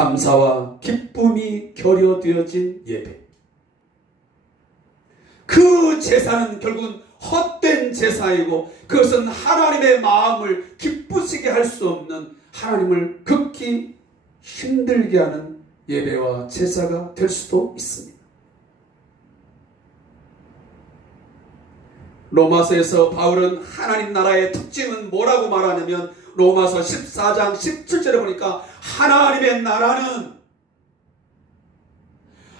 감사와 기쁨이 결여되어진 예배. 그 제사는 결국은 헛된 제사이고 그것은 하나님의 마음을 기쁘시게 할 수 없는, 하나님을 극히 힘들게 하는 예배와 제사가 될 수도 있습니다. 로마서에서 바울은 하나님 나라의 특징은 뭐라고 말하냐면, 로마서 14장 17절에 보니까 하나님의 나라는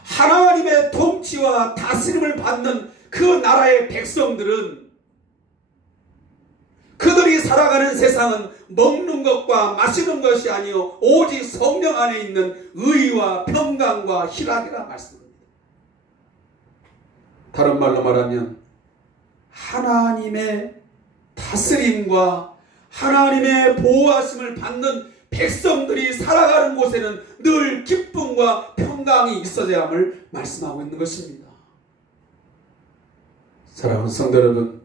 하나님의 통치와 다스림을 받는 그 나라의 백성들은, 그들이 살아가는 세상은 먹는 것과 마시는 것이 아니요 오직 성령 안에 있는 의와 평강과 희락이라 말씀합니다. 다른 말로 말하면 하나님의 다스림과 하나님의 보호하심을 받는 백성들이 살아가는 곳에는 늘 기쁨과 평강이 있어야 함을 말씀하고 있는 것입니다. 사랑하는 성도 여러분,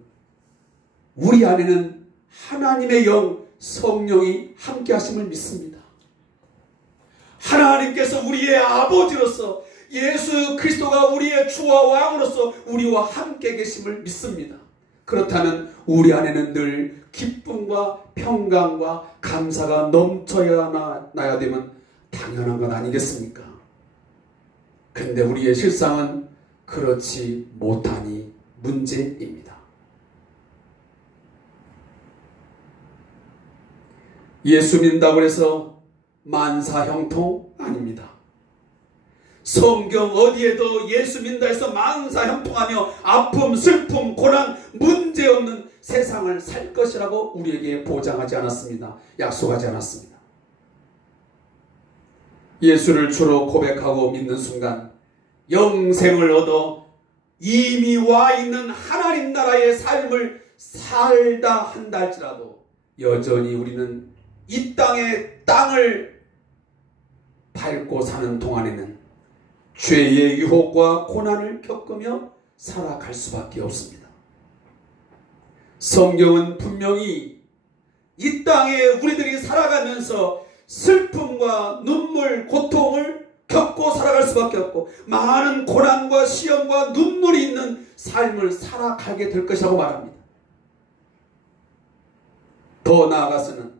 우리 안에는 하나님의 영 성령이 함께 하심을 믿습니다. 하나님께서 우리의 아버지로서 예수 그리스도가 우리의 주와 왕으로서 우리와 함께 계심을 믿습니다. 그렇다면 우리 안에는 늘 기쁨과 평강과 감사가 넘쳐야 나야 되면 당연한 건 아니겠습니까? 근데 우리의 실상은 그렇지 못하니 문제입니다. 예수 믿는다고 해서 만사형통 아닙니다. 성경 어디에도 예수 믿는다 해서 만사형통하며 아픔, 슬픔, 고난, 문제없는 세상을 살 것이라고 우리에게 보장하지 않았습니다. 약속하지 않았습니다. 예수를 주로 고백하고 믿는 순간 영생을 얻어 이미 와 있는 하나님 나라의 삶을 살다 한다 할지라도 여전히 우리는 이 땅을 밟고 사는 동안에는 죄의 유혹과 고난을 겪으며 살아갈 수밖에 없습니다. 성경은 분명히 이 땅에 우리들이 살아가면서 슬픔과 눈물, 고통을 겪고 살아갈 수밖에 없고 많은 고난과 시험과 눈물이 있는 삶을 살아가게 될 것이라고 말합니다. 더 나아가서는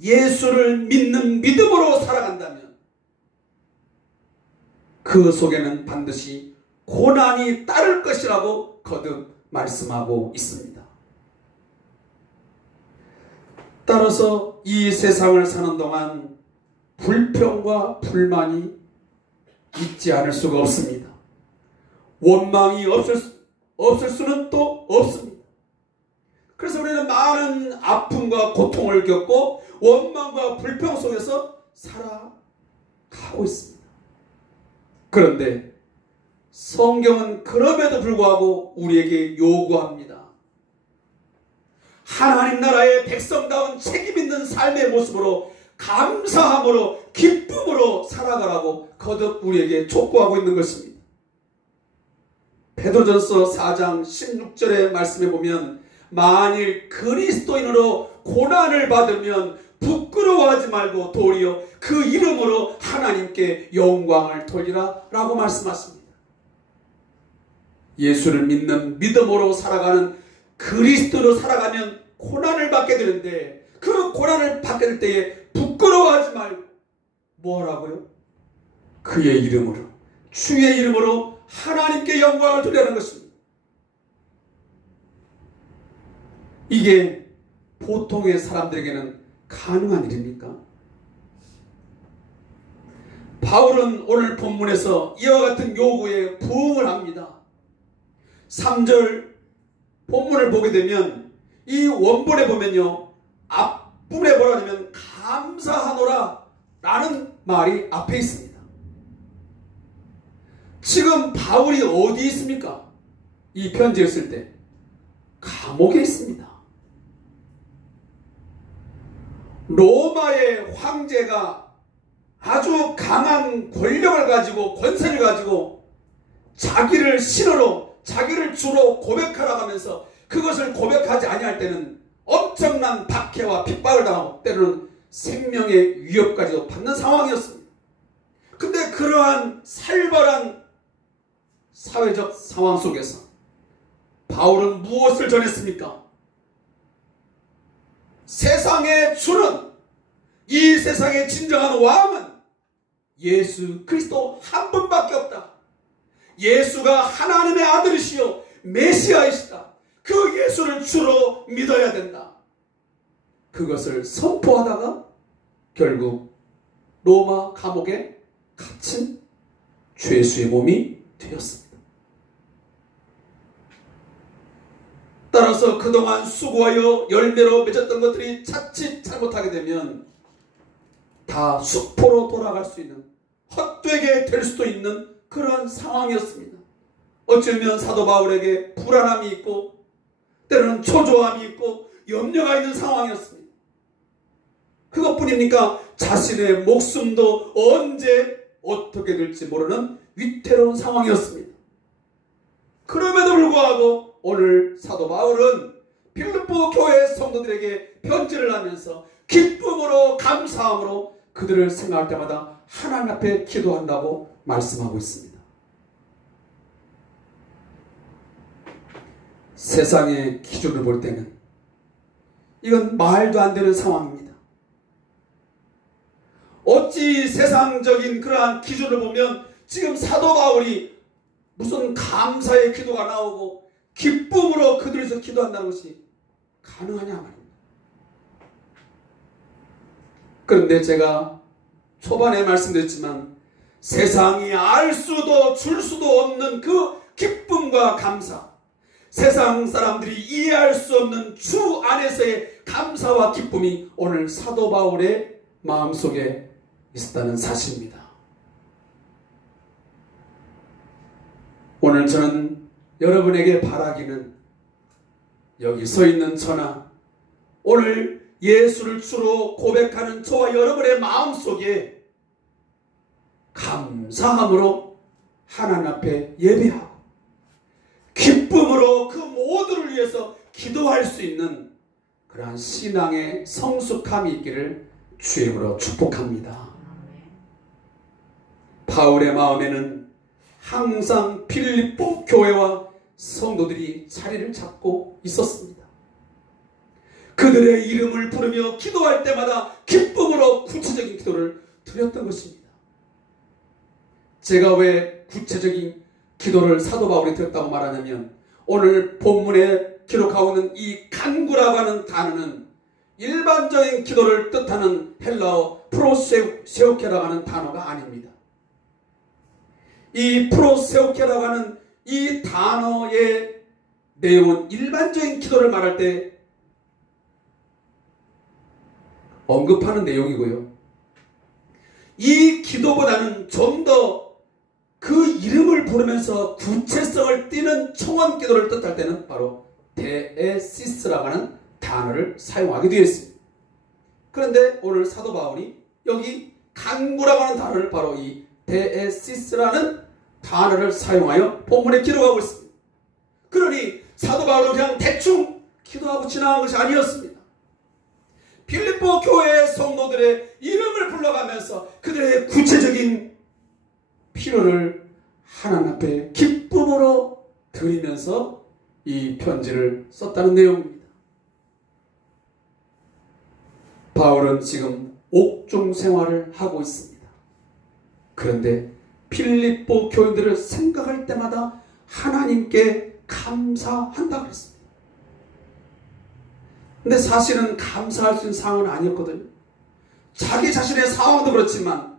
예수를 믿는 믿음으로 살아간다면 그 속에는 반드시 고난이 따를 것이라고 거듭 말씀하고 있습니다. 따라서 이 세상을 사는 동안 불평과 불만이 있지 않을 수가 없습니다. 원망이 없을 수는 또 없습니다. 그래서 우리는 많은 아픔과 고통을 겪고 원망과 불평 속에서 살아가고 있습니다. 그런데 성경은 그럼에도 불구하고 우리에게 요구합니다. 하나님 나라의 백성다운 책임 있는 삶의 모습으로 감사함으로 기쁨으로 살아가라고 거듭 우리에게 촉구하고 있는 것입니다. 베드로전서 4장 16절의 말씀에 보면 만일 그리스도인으로 고난을 받으면 부끄러워하지 말고 도리어 그 이름으로 하나님께 영광을 돌리라 라고 말씀하십니다. 예수를 믿는 믿음으로 살아가는 그리스도로 살아가면 고난을 받게 되는데 그 고난을 받게 될 때에 부끄러워하지 말고 뭐라고요? 그의 이름으로, 주의 이름으로 하나님께 영광을 돌리라는 것입니다. 이게 보통의 사람들에게는 가능한 일입니까? 바울은 오늘 본문에서 이와 같은 요구에 부응을 합니다. 3절 본문을 보게 되면 이 원본에 보면요, 앞부분에 뭐라 하냐면 감사하노라 라는 말이 앞에 있습니다. 지금 바울이 어디 있습니까? 이 편지를 쓸 때 감옥에 있습니다. 로마의 황제가 아주 강한 권력을 가지고 권세를 가지고 자기를 신으로 자기를 주로 고백하라고 하면서 그것을 고백하지 아니할 때는 엄청난 박해와 핍박을 당하고 때로는 생명의 위협까지도 받는 상황이었습니다. 근데 그러한 살벌한 사회적 상황 속에서 바울은 무엇을 전했습니까? 세상의 주는, 이 세상의 진정한 왕은 예수 그리스도 한 분밖에 없다. 예수가 하나님의 아들이시요 메시아이시다. 그 예수를 주로 믿어야 된다. 그것을 선포하다가 결국 로마 감옥에 갇힌 죄수의 몸이 되었습니다. 따라서 그동안 수고하여 열매로 맺었던 것들이 자칫 잘못하게 되면 다 수포로 돌아갈 수 있는, 헛되게 될 수도 있는 그런 상황이었습니다. 어쩌면 사도 바울에게 불안함이 있고 때로는 초조함이 있고 염려가 있는 상황이었습니다. 그것뿐입니까? 자신의 목숨도 언제 어떻게 될지 모르는 위태로운 상황이었습니다. 그럼에도 불구하고 오늘 사도 바울은 빌립보 교회 성도들에게 편지를 하면서 기쁨으로 감사함으로 그들을 생각할 때마다 하나님 앞에 기도한다고 말씀하고 있습니다. 세상의 기준을 볼 때는 이건 말도 안 되는 상황입니다. 어찌 세상적인 그러한 기준을 보면 지금 사도 바울이 무슨 감사의 기도가 나오고 기쁨으로 그들에서 기도한다는 것이 가능하냐 말입니다. 그런데 제가 초반에 말씀드렸지만 세상이 알 수도 줄 수도 없는 그 기쁨과 감사, 세상 사람들이 이해할 수 없는 주 안에서의 감사와 기쁨이 오늘 사도 바울의 마음속에 있었다는 사실입니다. 오늘 저는 여러분에게 바라기는 여기 서 있는 저나 오늘 예수를 주로 고백하는 저와 여러분의 마음속에 감사함으로 하나님 앞에 예배하고 기쁨으로 그 모두를 위해서 기도할 수 있는 그러한 신앙의 성숙함이 있기를 주의 이름으로 축복합니다. 바울의 마음에는 항상 빌립보 교회와 성도들이 자리를 잡고 있었습니다. 그들의 이름을 부르며 기도할 때마다 기쁨으로 구체적인 기도를 드렸던 것입니다. 제가 왜 구체적인 기도를 사도 바울이 드렸다고 말하냐면 오늘 본문에 기록하고 있는 이 간구라고 하는 단어는 일반적인 기도를 뜻하는 헬라어 프로세우케라고 하는 단어가 아닙니다. 이 프로세우케라고 하는 이 단어의 내용은 일반적인 기도를 말할 때 언급하는 내용이고요. 이 기도보다는 좀 더 그 이름을 부르면서 구체성을 띠는 청원 기도를 뜻할 때는 바로 데에시스라고 하는 단어를 사용하게 되어 있습니다. 그런데 오늘 사도 바울이 여기 간구라고 하는 단어를 바로 이 데에시스라는 단어를 사용하여 본문에 기록하고 있습니다. 그러니 사도 바울은 그냥 대충 기도하고 지나간 것이 아니었습니다. 빌립보 교회의 성도들의 이름을 불러가면서 그들의 구체적인 필요를 하나님 앞에 기쁨으로 드리면서 이 편지를 썼다는 내용입니다. 바울은 지금 옥중 생활을 하고 있습니다. 그런데 빌립보 교인들을 생각할 때마다 하나님께 감사한다 그랬습니다. 근데 사실은 감사할 수 있는 상황은 아니었거든요. 자기 자신의 상황도 그렇지만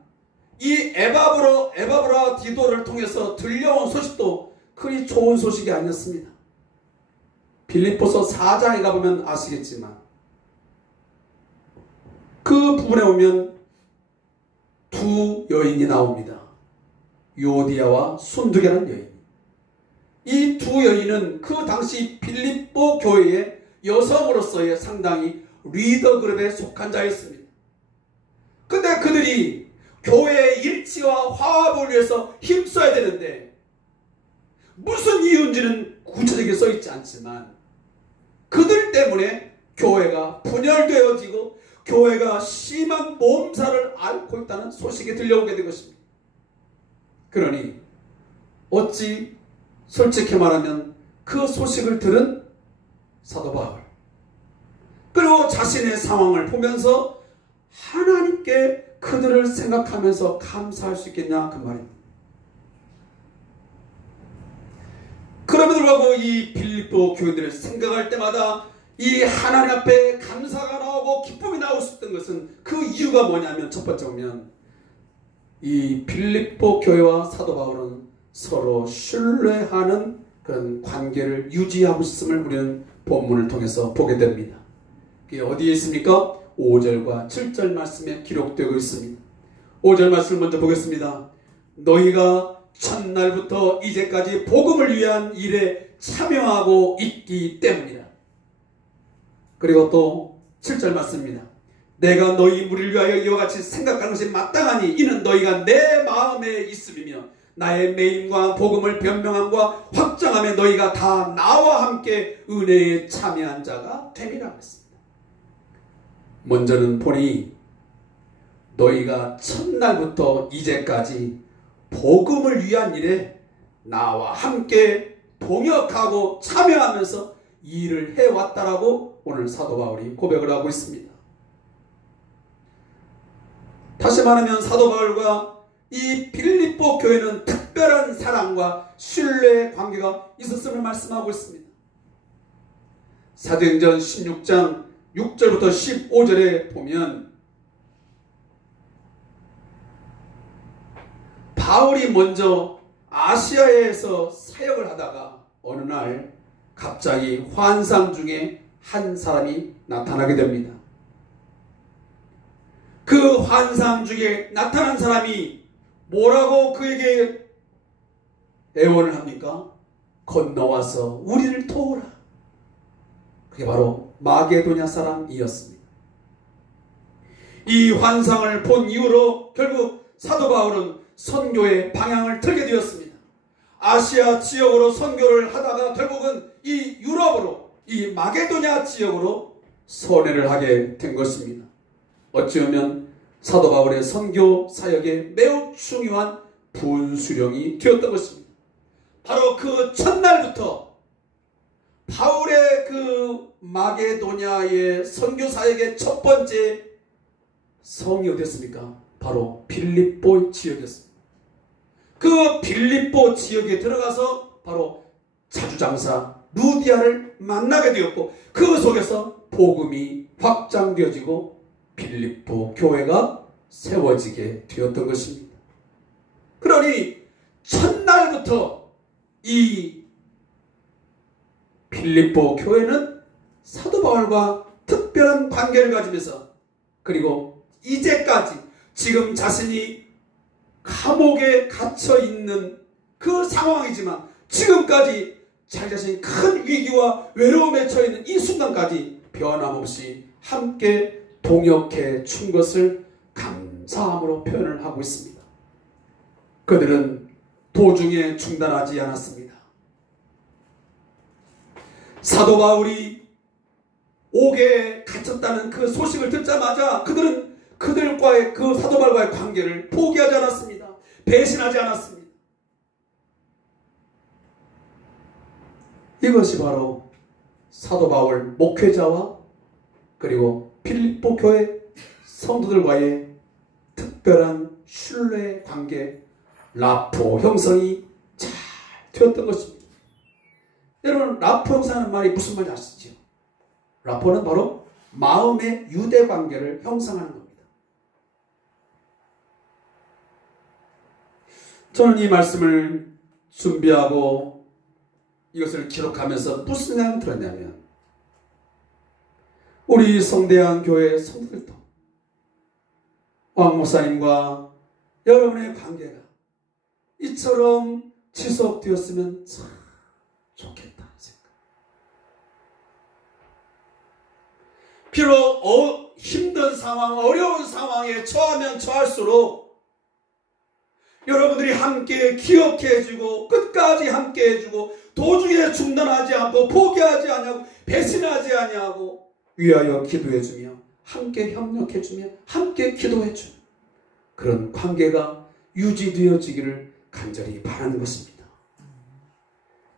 이 에바브라 디도를 통해서 들려온 소식도 그리 좋은 소식이 아니었습니다. 빌립보서 4장에 가보면 아시겠지만 그 부분에 보면 두 여인이 나옵니다. 유오디아와 순두개라는 여인. 이 두 여인은 그 당시 빌립보 교회의 여성으로서의 상당히 리더 그룹에 속한 자였습니다. 근데 그들이 교회의 일치와 화합을 위해서 힘써야 되는데 무슨 이유인지는 구체적으로 써있지 않지만 그들 때문에 교회가 분열되어지고 교회가 심한 몸살을 앓고 있다는 소식이 들려오게 된 것입니다. 그러니 어찌 솔직히 말하면 그 소식을 들은 사도 바울, 그리고 자신의 상황을 보면서 하나님께 그들을 생각하면서 감사할 수 있겠냐, 그 말입니다. 그럼에도 불구하고 이 빌립보 교인들을 생각할 때마다 이 하나님 앞에 감사가 나오고 기쁨이 나올 수 있던 것은 그 이유가 뭐냐면, 첫 번째 보면 이 빌립보 교회와 사도 바울은 서로 신뢰하는 그런 관계를 유지하고 있음을 우리는 본문을 통해서 보게 됩니다. 그게 어디에 있습니까? 5절과 7절 말씀에 기록되고 있습니다. 5절 말씀을 먼저 보겠습니다. 너희가 첫날부터 이제까지 복음을 위한 일에 참여하고 있기 때문이라. 그리고 또 7절 말씀입니다. 내가 너희 무리를 위하여 이와 같이 생각하는 것이 마땅하니 이는 너희가 내 마음에 있음이며 나의 매임과 복음을 변명함과 확정함에 너희가 다 나와 함께 은혜에 참여한 자가 됨이라고 했습니다. 먼저는 보니 너희가 첫날부터 이제까지 복음을 위한 일에 나와 함께 동역하고 참여하면서 일을 해왔다라고 오늘 사도 바울이 고백을 하고 있습니다. 다시 말하면 사도 바울과 이 빌립보 교회는 특별한 사랑과 신뢰의 관계가 있었음을 말씀하고 있습니다. 사도행전 16장 6절부터 15절에 보면 바울이 먼저 아시아에서 사역을 하다가 어느 날 갑자기 환상 중에 한 사람이 나타나게 됩니다. 그 환상 중에 나타난 사람이 뭐라고 그에게 애원을 합니까? 건너와서 우리를 도우라. 그게 바로 마게도냐 사람이었습니다. 이 환상을 본 이후로 결국 사도 바울은 선교의 방향을 틀게 되었습니다. 아시아 지역으로 선교를 하다가 결국은 이 유럽으로, 이 마게도냐 지역으로 선회를 하게 된 것입니다. 어찌보면 사도 바울의 선교 사역에 매우 중요한 분수령이 되었던 것입니다. 바로 그 첫날부터 바울의 그 마게도냐의 선교 사역의 첫 번째 성이 어디였습니까? 바로 빌립보 지역이었습니다. 그 빌립보 지역에 들어가서 바로 자주장사 루디아를 만나게 되었고, 그 속에서 복음이 확장되어지고 빌립보 교회가 세워지게 되었던 것입니다. 그러니 첫날부터 이 빌립보 교회는 사도 바울과 특별한 관계를 가지면서, 그리고 이제까지 지금 자신이 감옥에 갇혀 있는 그 상황이지만 지금까지 자기 자신이 큰 위기와 외로움에 처해 있는 이 순간까지 변함없이 함께 동역해 준 것을 감사함으로 표현을 하고 있습니다. 그들은 도중에 중단하지 않았습니다. 사도 바울이 옥에 갇혔다는 그 소식을 듣자마자 그들은 그들과의 그 사도 바울과의 관계를 포기하지 않았습니다. 배신하지 않았습니다. 이것이 바로 사도 바울 목회자와 그리고 빌립보 교회 성도들과의 특별한 신뢰 관계, 라포 형성이 잘 되었던 것입니다. 여러분, 라포 형성하는 말이 무슨 말인지 아시죠? 라포는 바로 마음의 유대 관계를 형성하는 겁니다. 저는 이 말씀을 준비하고 이것을 기록하면서 무슨 생각이 들었냐면, 우리 성대한 교회 성도들도 왕 목사님과 여러분의 관계가 이처럼 지속되었으면 참 좋겠다 생각. 비록 힘든 상황, 어려운 상황에 처하면 처할수록 여러분들이 함께 기억해 주고 끝까지 함께 해주고 도중에 중단하지 않고 포기하지 아니하고 배신하지 아니하고 위하여 기도해 주며 함께 협력해주며 함께 기도해주며 그런 관계가 유지되어지기를 간절히 바라는 것입니다.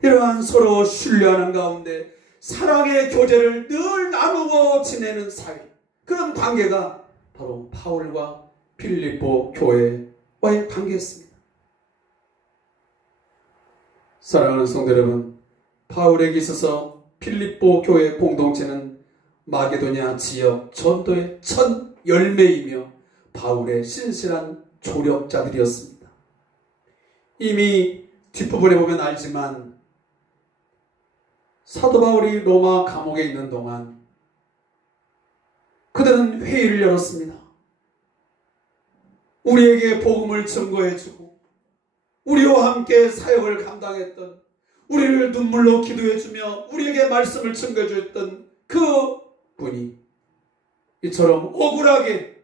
이러한 서로 신뢰하는 가운데 사랑의 교제를 늘 나누고 지내는 사이, 그런 관계가 바로 바울과 빌립보 교회와의 관계였습니다. 사랑하는 성도 여러분, 바울에게 있어서 빌립보 교회 공동체는 마게도냐 지역 전도의 첫 열매이며 바울의 신실한 조력자들이었습니다. 이미 뒷부분에 보면 알지만 사도 바울이 로마 감옥에 있는 동안 그들은 회의를 열었습니다. 우리에게 복음을 증거해주고 우리와 함께 사역을 감당했던, 우리를 눈물로 기도해주며 우리에게 말씀을 증거해줬던 그 분이 이처럼 억울하게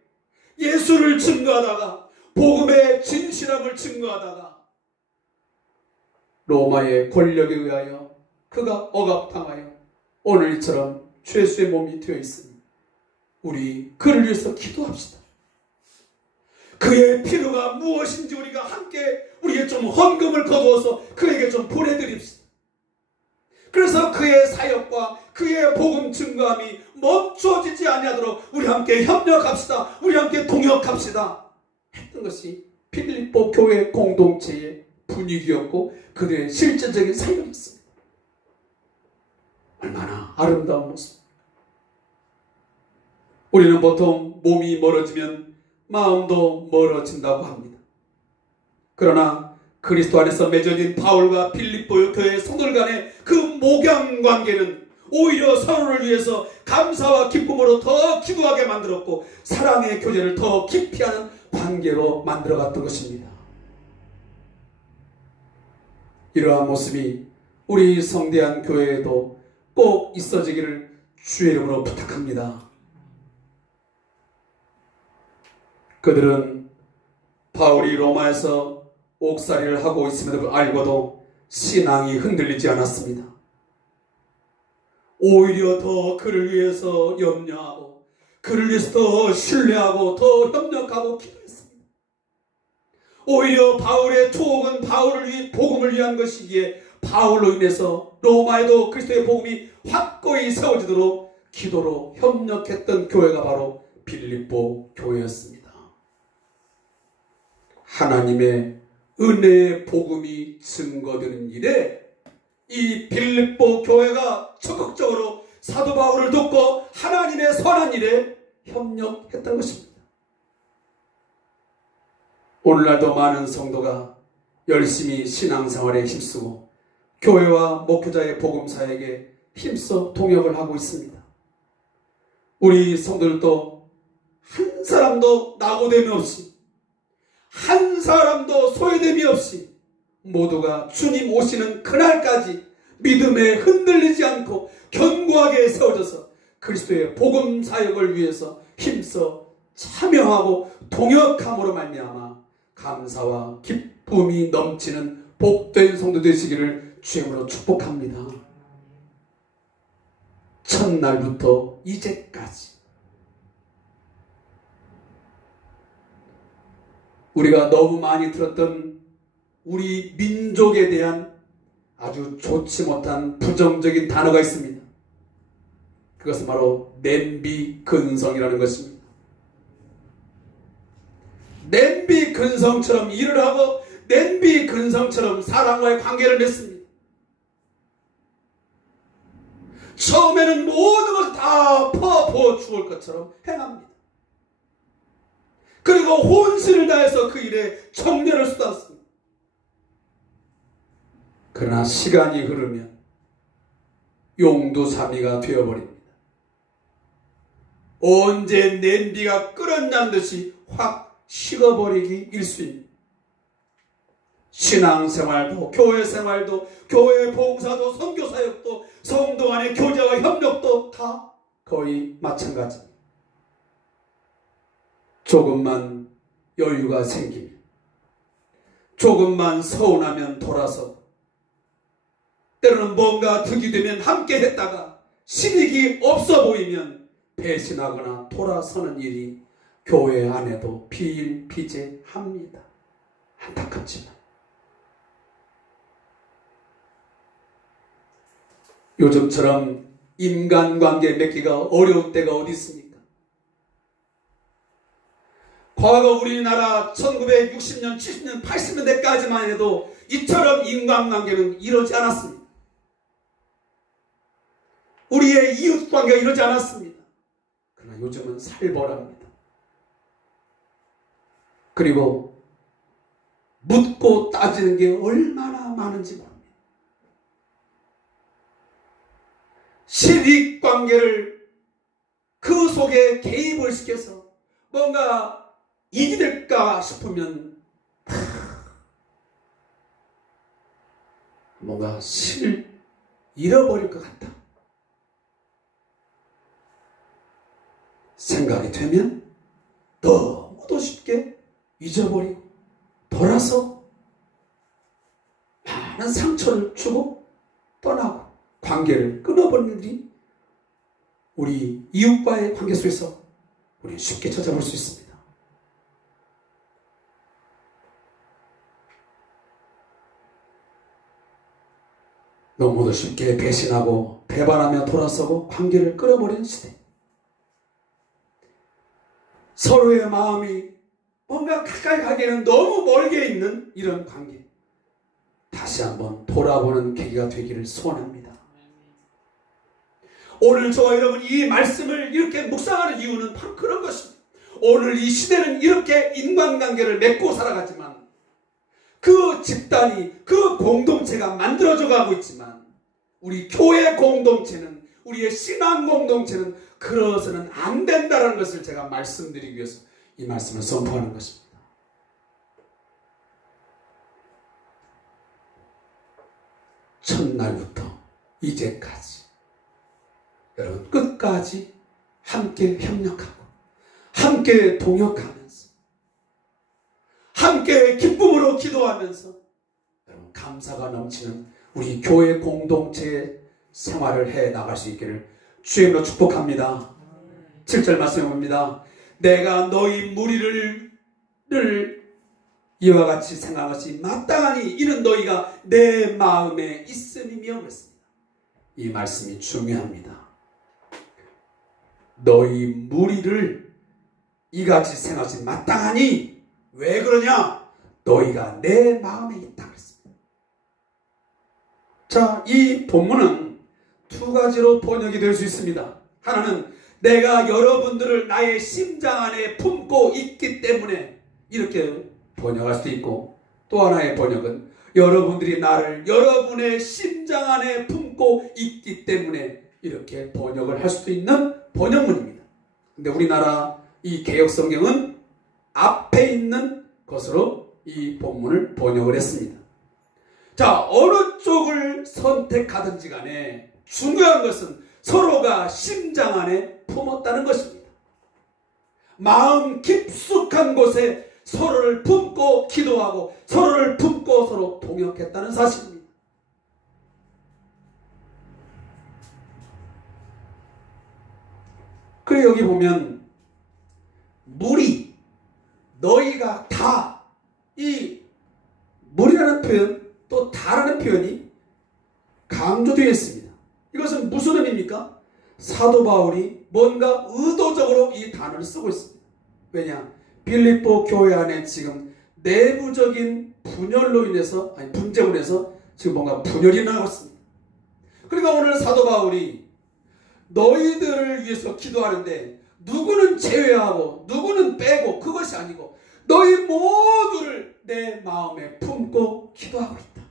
예수를 증거하다가 복음의 진실함을 증거하다가 로마의 권력에 의하여 그가 억압당하여 오늘 이처럼 죄수의 몸이 되어 있으니 우리 그를 위해서 기도합시다. 그의 필요가 무엇인지 우리가 함께 우리에게 좀 헌금을 거두어서 그에게 좀 보내드립시다. 그래서 그의 사역과 그의 복음 증거함이 멈춰지지 아니하도록 우리 함께 협력합시다. 우리 함께 동역합시다. 했던 것이 빌립보 교회 공동체의 분위기였고 그들의 실제적인 사역이었습니다. 얼마나 아름다운 모습. 우리는 보통 몸이 멀어지면 마음도 멀어진다고 합니다. 그러나 그리스도 안에서 맺어진 바울과 빌립보 교회 성도들 간의 그 목양관계는 오히려 서로를 위해서 감사와 기쁨으로 더 기도하게 만들었고 사랑의 교제를 더 깊이 하는 관계로 만들어갔던 것입니다. 이러한 모습이 우리 성대한 교회에도 꼭 있어지기를 주의 이름으로 부탁합니다. 그들은 바울이 로마에서 옥살이를 하고 있음에도 알고도 신앙이 흔들리지 않았습니다. 오히려 더 그를 위해서 염려하고 그를 위해서 더 신뢰하고 더 협력하고 기도했습니다. 오히려 바울의 투옥은 바울을 위해 복음을 위한 것이기에 바울로 인해서 로마에도 그리스도의 복음이 확고히 세워지도록 기도로 협력했던 교회가 바로 빌립보 교회였습니다. 하나님의 은혜의 복음이 증거되는 일에 이 빌립보 교회가 적극적으로 사도 바울을 돕고 하나님의 선한 일에 협력했던 것입니다. 오늘날도 많은 성도가 열심히 신앙생활에 힘쓰고 교회와 목회자의 복음사에게 힘써 동역을 하고 있습니다. 우리 성도들도 한 사람도 낙오됨이 없이 한 사람도 소외됨이 없이 모두가 주님 오시는 그날까지 믿음에 흔들리지 않고 견고하게 세워져서 그리스도의 복음 사역을 위해서 힘써 참여하고 동역함으로 말미암아 감사와 기쁨이 넘치는 복된 성도 되시기를 주님으로 축복합니다. 첫날부터 이제까지 우리가 너무 많이 들었던 우리 민족에 대한 아주 좋지 못한 부정적인 단어가 있습니다. 그것은 바로 냄비 근성이라는 것입니다. 냄비 근성처럼 일을 하고 냄비 근성처럼 사람과의 관계를 맺습니다. 처음에는 모든 것을 다 퍼부어 죽을 것처럼 행합니다. 그리고 혼신을 다해서 그 일에 정열을 쏟았습니다. 그러나 시간이 흐르면 용두사미가 되어버립니다. 언제 냄비가 끓었냐는 듯이 확 식어버리기 일쑤입니다. 신앙생활도 교회생활도 교회 봉사도 선교사역도 성도 간의 교제와 협력도 다 거의 마찬가지입니다. 조금만 여유가 생기면 조금만 서운하면 돌아서 때로는 뭔가 득이 되면 함께 했다가 신익이 없어 보이면 배신하거나 돌아서는 일이 교회 안에도 비일비재합니다. 안타깝지만 요즘처럼 인간관계 맺기가 어려운 때가 어디 있습니까? 과거 우리나라 1960년, 70년, 80년대까지만 해도 이처럼 인간관계는 이러지 않았습니다. 우리의 이웃관계가 이러지 않았습니다. 그러나 요즘은 살벌합니다. 그리고 묻고 따지는 게 얼마나 많은지 모릅니다. 실익관계를 그 속에 개입을 시켜서 뭔가 이익이 될까 싶으면 뭔가 잃어버릴 것 같다 생각이 되면 너무도 쉽게 잊어버리고 돌아서 많은 상처를 주고 떠나고 관계를 끊어버리는 일이 우리 이웃과의 관계 속에서 우리는 쉽게 찾아볼 수 있습니다. 너무도 쉽게 배신하고 배반하며 돌아서고 관계를 끊어버리는 시대. 서로의 마음이 뭔가 가까이 가기에는 너무 멀게 있는 이런 관계. 다시 한번 돌아보는 계기가 되기를 소원합니다. 오늘 저와 여러분 이 말씀을 이렇게 묵상하는 이유는 바로 그런 것입니다. 오늘 이 시대는 이렇게 인간관계를 맺고 살아가지만 그 집단이, 그 공동체가 만들어져 가고 있지만 우리 교회 공동체는, 우리의 신앙 공동체는 그러서는 안 된다는 것을 제가 말씀드리기 위해서 이 말씀을 선포하는 것입니다. 첫날부터 이제까지 여러분 끝까지 함께 협력하고 함께 동역하면서 함께 기쁨으로 기도하면서 여러분 감사가 넘치는 우리 교회 공동체의 생활을 해 나갈 수 있기를 주의 이름으로 축복합니다. 7절 말씀해 봅니다. 내가 너희 무리를 이와 같이 생각하시 마땅하니 이는 너희가 내 마음에 있음이며 그랬습니다. 이 말씀이 중요합니다. 너희 무리를 이같이 생각하시 마땅하니 왜 그러냐? 너희가 내 마음에 있다 그랬습니다. 자, 이 본문은 두 가지로 번역이 될 수 있습니다. 하나는 내가 여러분들을 나의 심장 안에 품고 있기 때문에 이렇게 번역할 수도 있고, 또 하나의 번역은 여러분들이 나를 여러분의 심장 안에 품고 있기 때문에 이렇게 번역을 할 수도 있는 번역문입니다. 근데 우리나라 이 개역성경은 앞에 있는 것으로 이 본문을 번역을 했습니다. 자, 어느 쪽을 선택하든지 간에 중요한 것은 서로가 심장 안에 품었다는 것입니다. 마음 깊숙한 곳에 서로를 품고 기도하고 서로를 품고 서로 동역했다는 사실입니다. 그래 여기 보면 무리, 너희가 다, 이 무리라는 표현 또 다라는 표현이 강조되어 있습니다. 이것은 무슨 의미입니까? 사도 바울이 뭔가 의도적으로 이 단어를 쓰고 있습니다. 왜냐? 빌립보 교회 안에 지금 내부적인 분열로 인해서, 분쟁으로 인해서 지금 뭔가 분열이 나고 있습니다. 그러니까 오늘 사도 바울이 너희들을 위해서 기도하는데 누구는 제외하고 누구는 빼고 그것이 아니고 너희 모두를 내 마음에 품고 기도하고 있다.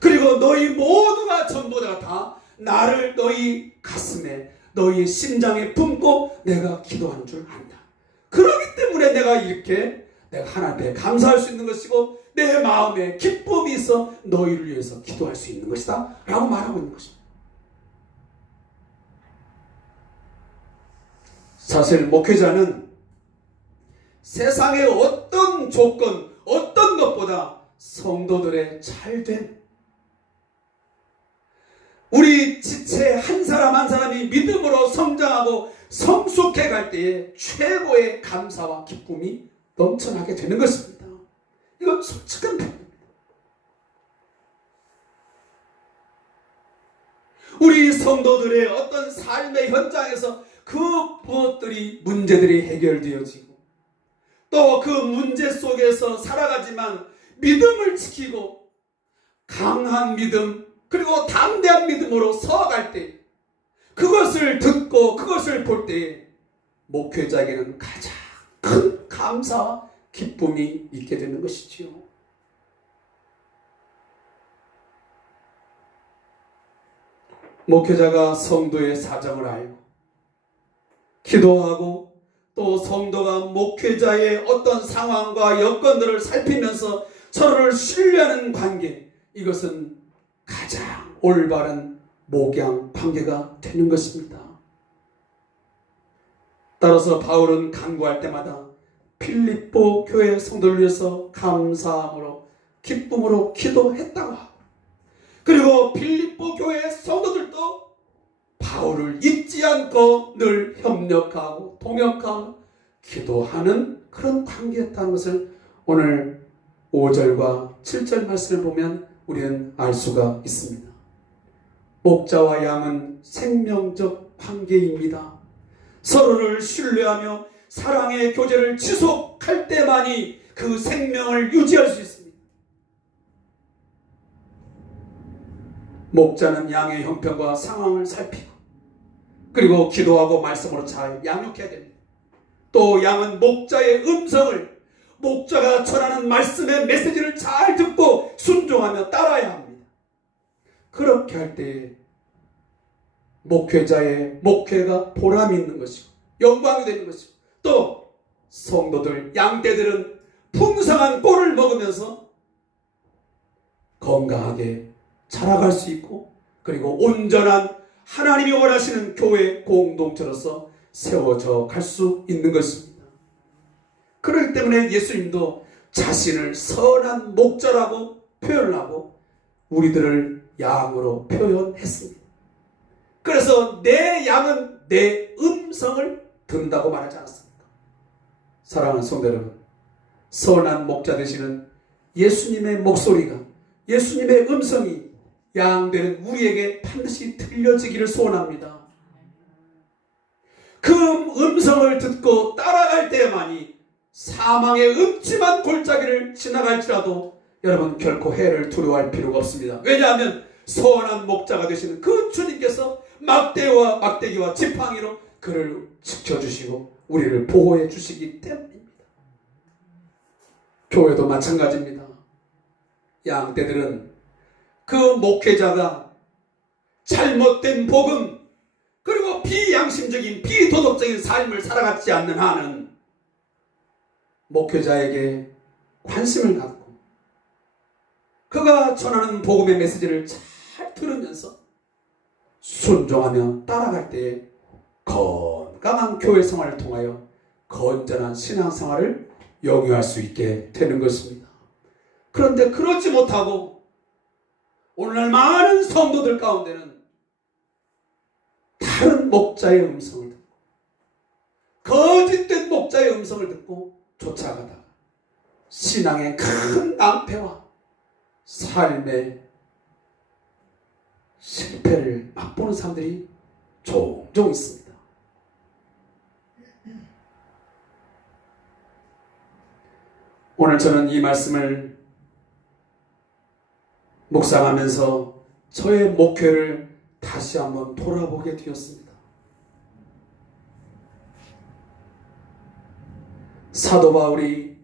그리고 너희 모두가 전부 다 나를 너희 가슴에, 너희 심장에 품고 내가 기도하는 줄 안다. 그렇기 때문에 내가 이렇게 내가 하나님께 감사할 수 있는 것이고 내 마음에 기쁨이 있어 너희를 위해서 기도할 수 있는 것이다 라고 말하고 있는 것입니다. 사실 목회자는 세상의 어떤 조건, 어떤 것보다 성도들의 잘된, 우리 지체 한 사람 한 사람이 믿음으로 성장하고 성숙해 갈 때에 최고의 감사와 기쁨이 넘쳐나게 되는 것입니다. 이건 솔직한 표현입니다. 우리 성도들의 어떤 삶의 현장에서 그 무엇들이 문제들이 해결되어지고 또 그 문제 속에서 살아가지만 믿음을 지키고 강한 믿음 그리고 담대한 믿음으로 서갈 때 그것을 듣고 그것을 볼 때 목회자에게는 가장 큰 감사와 기쁨이 있게 되는 것이지요. 목회자가 성도의 사정을 알고 기도하고 또 성도가 목회자의 어떤 상황과 여건들을 살피면서 서로를 신뢰하는 관계, 이것은 가장 올바른 목양 관계가 되는 것입니다. 따라서 바울은 간구할 때마다 필립보 교회 성도를 위해서 감사함으로 기쁨으로 기도했다고 하고, 그리고 필립보 교회 성도들도 바울을 잊지 않고 늘 협력하고 동역하고 기도하는 그런 관계였다는 것을 오늘 5절과 7절 말씀을 보면 우리는 알 수가 있습니다. 목자와 양은 생명적 관계입니다. 서로를 신뢰하며 사랑의 교제를 지속할 때만이 그 생명을 유지할 수 있습니다. 목자는 양의 형편과 상황을 살피고 그리고 기도하고 말씀으로 잘 양육해야 됩니다. 또 양은 목자의 음성을, 목자가 전하는 말씀의 메시지를 잘 듣고 순종하며 따라야 합니다. 그렇게 할 때에 목회자의 목회가 보람이 있는 것이고 영광이 되는 것이고, 또 성도들, 양떼들은 풍성한 꼴을 먹으면서 건강하게 자라갈 수 있고, 그리고 온전한 하나님이 원하시는 교회 공동체로서 세워져 갈 수 있는 것입니다. 그렇기 때문에 예수님도 자신을 선한 목자라고 표현을 하고 우리들을 양으로 표현했습니다. 그래서 내 양은 내 음성을 듣는다고 말하지 않았습니까? 사랑하는 성도 여러분, 선한 목자 되시는 예수님의 목소리가, 예수님의 음성이 양되는 우리에게 반드시 들려지기를 소원합니다. 그 음성을 듣고 따라갈 때만이 사망의 음침한 골짜기를 지나갈지라도 여러분 결코 해를 두려워할 필요가 없습니다. 왜냐하면 선한 목자가 되시는 그 주님께서 막대기와 지팡이로 그를 지켜주시고 우리를 보호해 주시기 때문입니다. 교회도 마찬가지입니다. 양떼들은 그 목회자가 잘못된 복음 그리고 비양심적인 비도덕적인 삶을 살아가지 않는 한은 목회자에게 관심을 갖고 그가 전하는 복음의 메시지를 잘 들으면서 순종하며 따라갈 때에 건강한 교회 생활을 통하여 건전한 신앙생활을 영위할 수 있게 되는 것입니다. 그런데 그러지 못하고 오늘날 많은 성도들 가운데는 다른 목자의 음성을 듣고 거짓된 목자의 음성을 듣고 쫓아가다가 신앙의 큰 낭패와 삶의 실패를 맛보는 사람들이 종종 있습니다. 오늘 저는 이 말씀을 묵상하면서 저의 목회를 다시 한번 돌아보게 되었습니다. 사도 바울이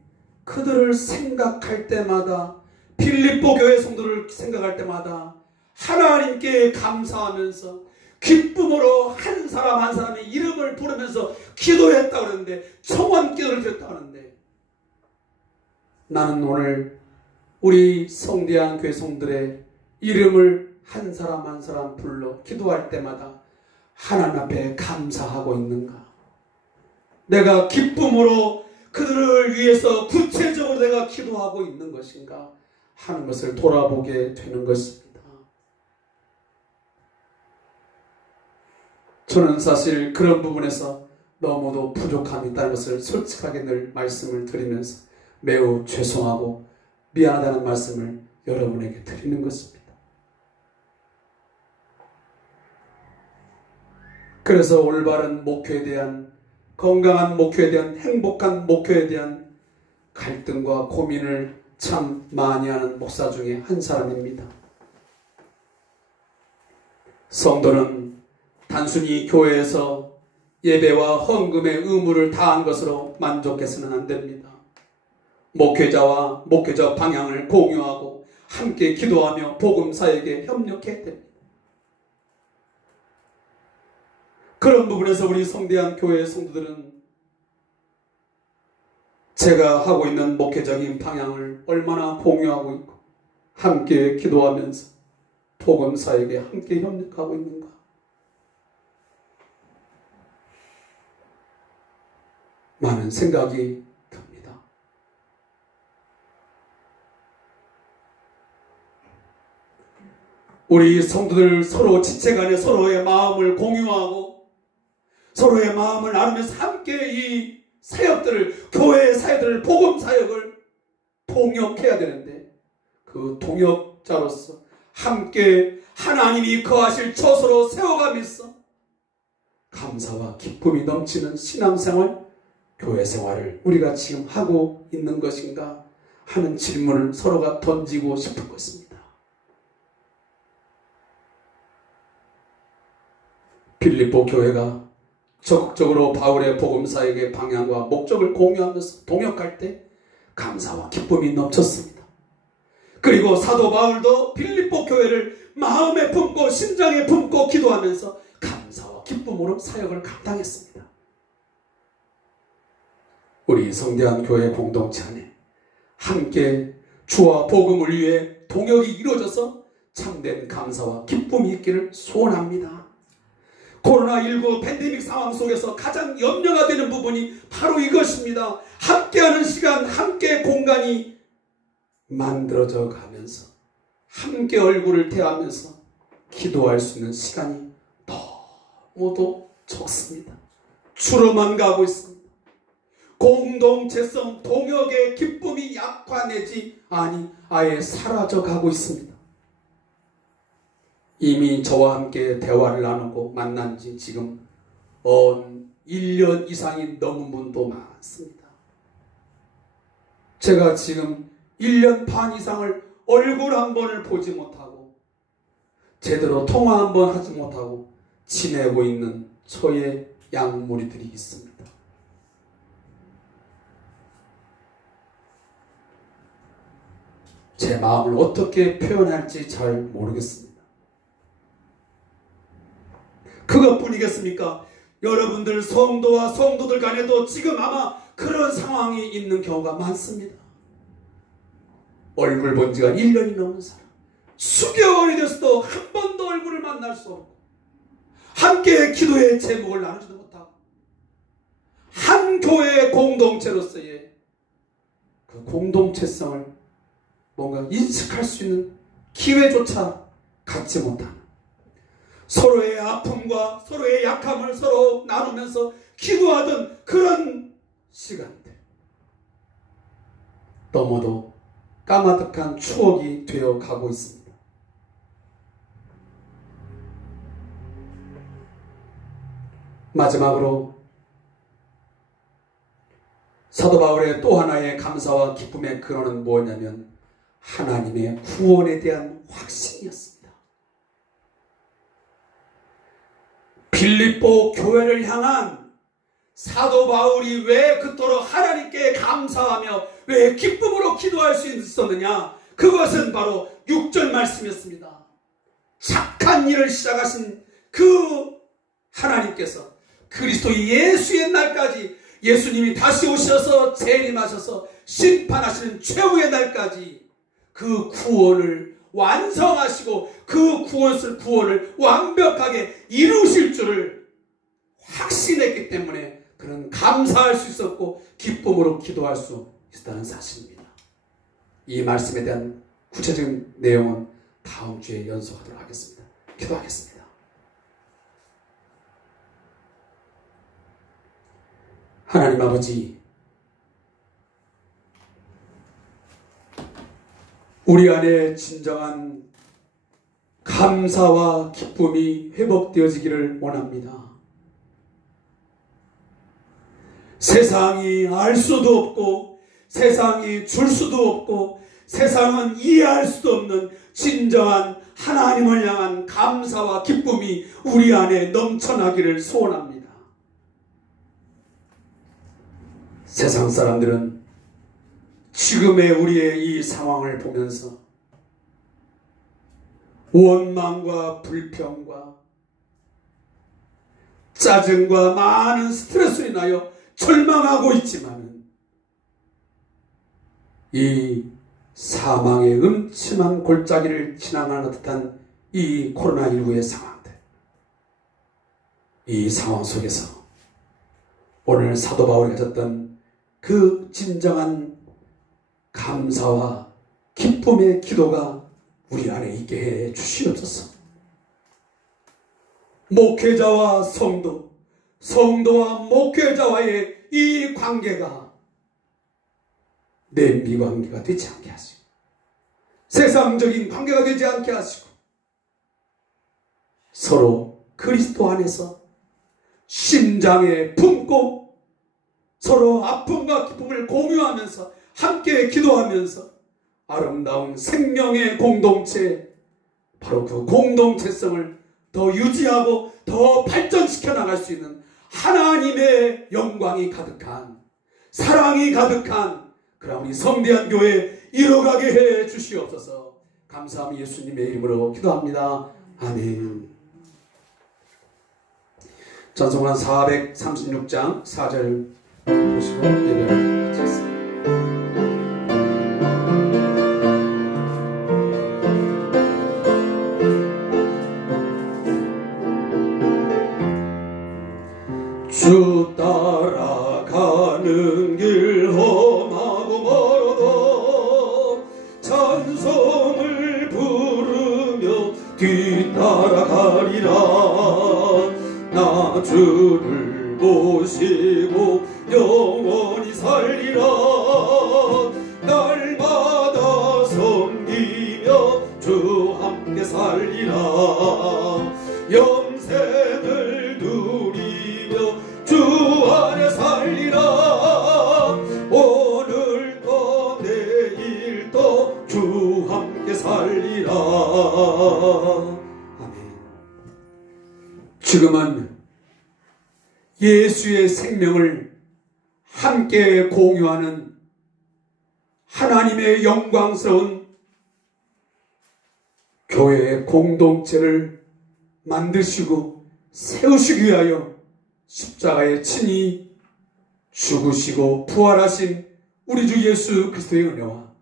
그들을 생각할 때마다, 필립보 교회 성도를 생각할 때마다 하나님께 감사하면서 기쁨으로 한 사람 한 사람의 이름을 부르면서 기도했다고 그러는데, 청원 기도를 드렸다고 하는데, 나는 오늘 우리 성대한 교회 성들의 이름을 한 사람 한 사람 불러 기도할 때마다 하나님 앞에 감사하고 있는가? 내가 기쁨으로 그들을 위해서 구체적으로 내가 기도하고 있는 것인가 하는 것을 돌아보게 되는 것입니다. 저는 사실 그런 부분에서 너무도 부족함이 있다는 것을 솔직하게 늘 말씀을 드리면서 매우 죄송하고 미안하다는 말씀을 여러분에게 드리는 것입니다. 그래서 올바른 목표에 대한, 건강한 목표에 대한, 행복한 목표에 대한 갈등과 고민을 참 많이 하는 목사 중에 한 사람입니다. 성도는 단순히 교회에서 예배와 헌금의 의무를 다한 것으로 만족해서는 안 됩니다. 목회자와 목회자 방향을 공유하고 함께 기도하며 복음사에게 협력해야 됩니다. 그런 부분에서 우리 성대한 교회의 성도들은 제가 하고 있는 목회적인 방향을 얼마나 공유하고 있고 함께 기도하면서 복음사에게 함께 협력하고 있는가? 많은 생각이 듭니다. 우리 성도들 서로 지체간에 서로의 마음을 공유하고 서로의 마음을 나누면서 함께 이 사역들을, 교회의 사역들을, 복음 사역을 동역해야 되는데 그 동역자로서 함께 하나님이 거하실 처소로 세워가면서 감사와 기쁨이 넘치는 신앙생활, 교회 생활을 우리가 지금 하고 있는 것인가 하는 질문을 서로가 던지고 싶은 것입니다. 빌립보 교회가 적극적으로 바울의 복음사역의 방향과 목적을 공유하면서 동역할 때 감사와 기쁨이 넘쳤습니다. 그리고 사도 바울도 빌립보 교회를 마음에 품고 심장에 품고 기도하면서 감사와 기쁨으로 사역을 감당했습니다. 우리 성대한 교회 공동체 안에 함께 주와 복음을 위해 동역이 이루어져서 참된 감사와 기쁨이 있기를 소원합니다. 코로나19 팬데믹 상황 속에서 가장 염려가 되는 부분이 바로 이것입니다. 함께하는 시간, 함께 공간이 만들어져 가면서 함께 얼굴을 대하면서 기도할 수 있는 시간이 너무도 적습니다. 줄어만 가고 있습니다. 공동체성, 동역의 기쁨이 약화되지 아니 아예 사라져 가고 있습니다. 이미 저와 함께 대화를 나누고 만난 지 지금 1년 이상이 넘은 분도 많습니다. 제가 지금 1년 반 이상을 얼굴 한 번을 보지 못하고 제대로 통화 한 번 하지 못하고 지내고 있는 저의 양무리들이 있습니다. 제 마음을 어떻게 표현할지 잘 모르겠습니다. 그것뿐이겠습니까? 여러분들 성도와 성도들 간에도 지금 아마 그런 상황이 있는 경우가 많습니다. 얼굴 본 지가 1년이 넘은 사람, 수개월이 됐어도 한 번도 얼굴을 만날 수 없고 함께 기도의 제목을 나누지도 못하고 한 교회의 공동체로서의 그 공동체성을 뭔가 인식할 수 있는 기회조차 갖지 못하는, 서로의 아픔과 서로의 약함을 서로 나누면서 기도하던 그런 시간들, 너무도 까마득한 추억이 되어 가고 있습니다. 마지막으로 사도 바울의 또 하나의 감사와 기쁨의 근원은 뭐냐면 하나님의 구원에 대한 확신이었습니다. 빌립보 교회를 향한 사도 바울이 왜 그토록 하나님께 감사하며 왜 기쁨으로 기도할 수 있었느냐? 그것은 바로 6절 말씀이었습니다. 착한 일을 시작하신 그 하나님께서 그리스도 예수의 날까지, 예수님이 다시 오셔서 재림하셔서 심판하시는 최후의 날까지 그 구원을 완성하시고 그 구원을 완벽하게 이루실 줄을 확신했기 때문에 그는 감사할 수 있었고 기쁨으로 기도할 수 있었다는 사실입니다. 이 말씀에 대한 구체적인 내용은 다음 주에 연속하도록 하겠습니다. 기도하겠습니다. 하나님 아버지, 우리 안에 진정한 감사와 기쁨이 회복되어지기를 원합니다. 세상이 알 수도 없고 세상이 줄 수도 없고 세상은 이해할 수도 없는 진정한 하나님을 향한 감사와 기쁨이 우리 안에 넘쳐나기를 소원합니다. 세상 사람들은 지금의 우리의 이 상황을 보면서 원망과 불평과 짜증과 많은 스트레스로 인하여 절망하고 있지만 이 사망의 음침한 골짜기를 지나가는 듯한 이 코로나19의 상황들, 이 상황 속에서 오늘 사도 바울이 가졌던 그 진정한 감사와 기쁨의 기도가 우리 안에 있게 해 주시옵소서. 목회자와 성도, 성도와 목회자와의 이 관계가 냄비 관계가 되지 않게 하시고 세상적인 관계가 되지 않게 하시고 서로 그리스도 안에서 심장에 품고 서로 아픔과 기쁨을 공유하면서 함께 기도하면서 아름다운 생명의 공동체, 바로 그 공동체성을 더 유지하고 더 발전시켜 나갈 수 있는 하나님의 영광이 가득한, 사랑이 가득한 그런 우리 성대한 교회 이뤄가게 해 주시옵소서. 감사함이 예수님의 이름으로 기도합니다. 아멘. 전송한 436장 4절 보시고 예배를 마치겠습니다. 주 따라가는 길 험하고 멀어도 찬송을 부르며 뒤따라가리라. 나 주를 모시고 영원히 살리라. 날마다 섬기며 주 함께 살리라. 영생을 누리며 주 안에 살리라. 오늘도 내일도 주 함께 살리라. 아멘. 지금은 예수의 생명을 함께 공유하는 하나님의 영광스러운 교회의 공동체를 만드시고 세우시기 위하여 십자가에 친히 죽으시고 부활하신 우리 주 예수 그리스도의 은혜와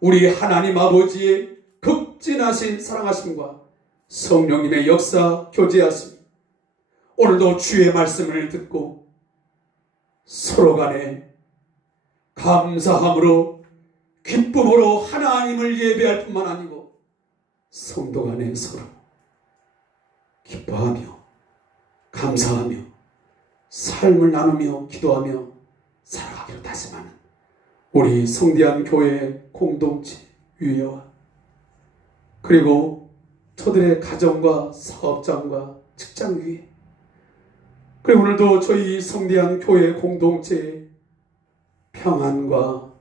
우리 하나님 아버지의 극진하신 사랑하심과 성령님의 역사 교제하심, 오늘도 주의 말씀을 듣고 서로 간에 감사함으로 기쁨으로 하나님을 예배할 뿐만 아니고 성도 간에 서로 기뻐하며 감사하며 삶을 나누며 기도하며 살아가기로 다짐하는 우리 성대한 교회 공동체 유회와 그리고 저들의 가정과 사업장과 직장 위에, 그리고 오늘도 저희 성대한 교회 공동체의 평안과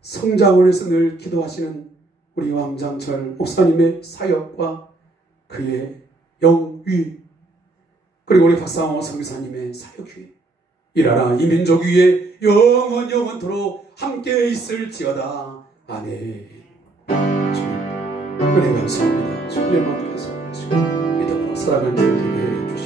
성장을 위해서 늘 기도하시는 우리 왕장철 목사님의 사역과 그의 영위, 그리고 우리 박상호 선교사님의 사역 위에 이 나라 이 민족 위에 영원토록 함께 있을지어다. 아멘. 은혜 감사합니다. 주님의 마음에서 믿음으로 살아가는 줄 되게 해주시옵소서.